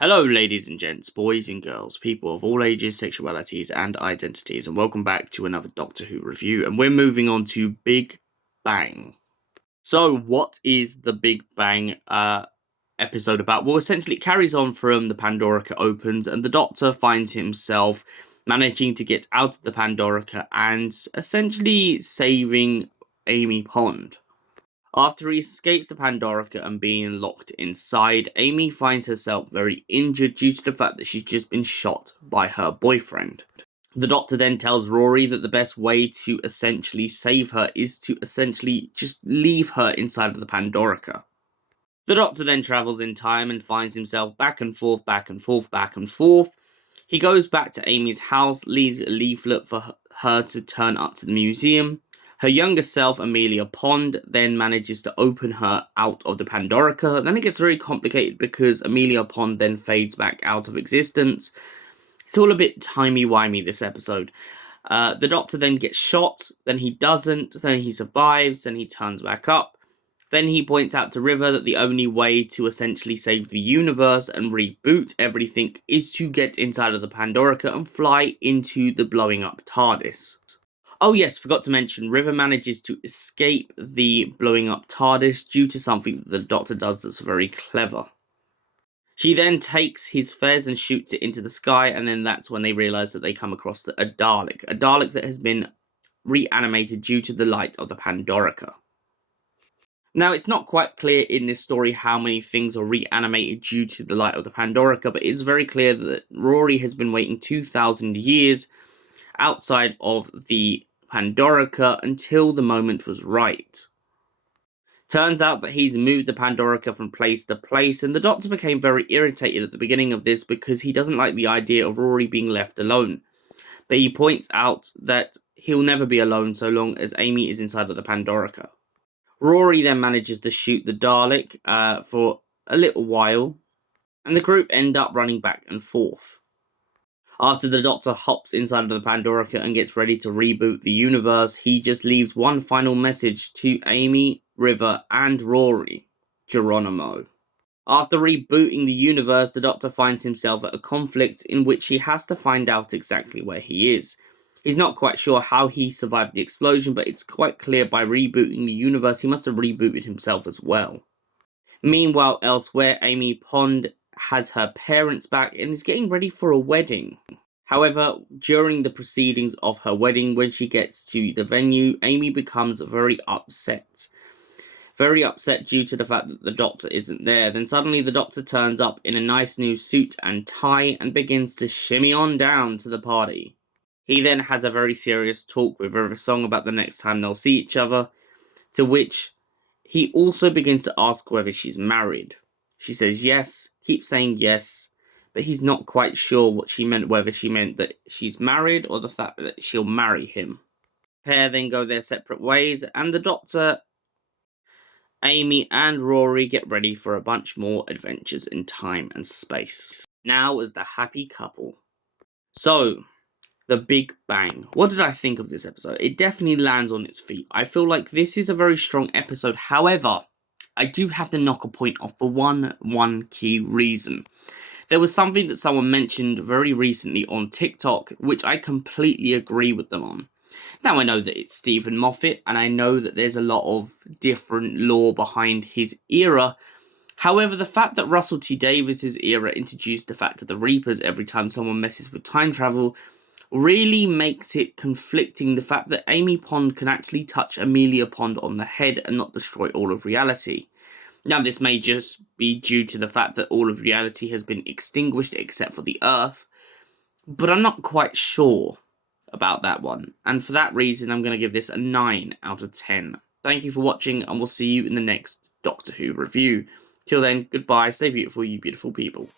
Hello ladies and gents, boys and girls, people of all ages, sexualities and identities, and welcome back to another Doctor Who review, and we're moving on to Big Bang. So what is the Big Bang episode about? Well, essentially it carries on from the Pandorica opens, and the Doctor finds himself managing to get out of the Pandorica and essentially saving Amy Pond. After he escapes the Pandorica and being locked inside, Amy finds herself very injured due to the fact that she's just been shot by her boyfriend. The Doctor then tells Rory that the best way to essentially save her is to essentially just leave her inside of the Pandorica. The Doctor then travels in time and finds himself back and forth, back and forth, back and forth. He goes back to Amy's house, leaves a leaflet for her to turn up to the museum. Her younger self, Amelia Pond, then manages to open her out of the Pandorica. Then it gets very complicated because Amelia Pond then fades back out of existence. It's all a bit timey-wimey, this episode. The Doctor then gets shot, then he doesn't, then he survives, then he turns back up. Then he points out to River that the only way to essentially save the universe and reboot everything is to get inside of the Pandorica and fly into the blowing up Tardis. Oh yes, forgot to mention, River manages to escape the blowing up Tardis due to something that the Doctor does that's very clever. She then takes his fez and shoots it into the sky, and then that's when they realise that they come across a Dalek that has been reanimated due to the light of the Pandorica. Now, it's not quite clear in this story how many things are reanimated due to the light of the Pandorica, but it's very clear that Rory has been waiting 2,000 years outside of the Pandorica until the moment was right. Turns out that he's moved the Pandorica from place to place, and the Doctor became very irritated at the beginning of this because he doesn't like the idea of Rory being left alone. But he points out that he'll never be alone so long as Amy is inside of the Pandorica. Rory then manages to shoot the Dalek for a little while, and the group end up running back and forth. After the Doctor hops inside of the Pandorica and gets ready to reboot the universe, he just leaves one final message to Amy, River, and Rory: Geronimo. After rebooting the universe, the Doctor finds himself at a conflict in which he has to find out exactly where he is. He's not quite sure how he survived the explosion, but it's quite clear by rebooting the universe he must have rebooted himself as well. Meanwhile, elsewhere, Amy Pond has her parents back and is getting ready for a wedding. However, during the proceedings of her wedding, when she gets to the venue, Amy becomes very upset. Very upset due to the fact that the Doctor isn't there. Then suddenly the Doctor turns up in a nice new suit and tie and begins to shimmy on down to the party. He then has a very serious talk with River Song about the next time they'll see each other, to which he also begins to ask whether she's married. She says yes, keeps saying yes, but he's not quite sure what she meant, whether she meant that she's married or the fact that she'll marry him. The pair then go their separate ways, and the Doctor, Amy, and Rory get ready for a bunch more adventures in time and space. Now as the happy couple. So, the Big Bang. What did I think of this episode? It definitely lands on its feet. I feel like this is a very strong episode. However, I do have to knock a point off for one key reason. There was something that someone mentioned very recently on TikTok, which I completely agree with them on. Now, I know that it's Stephen Moffat, and I know that there's a lot of different lore behind his era. However, the fact that Russell T Davies' era introduced the fact of the Reapers every time someone messes with time travel really makes it conflicting, the fact that Amy Pond can actually touch Amelia Pond on the head and not destroy all of reality. Now, this may just be due to the fact that all of reality has been extinguished except for the Earth, but I'm not quite sure about that one, and for that reason I'm going to give this a 9 out of 10. Thank you for watching, and we'll see you in the next Doctor Who review. Till then, goodbye, stay beautiful, you beautiful people.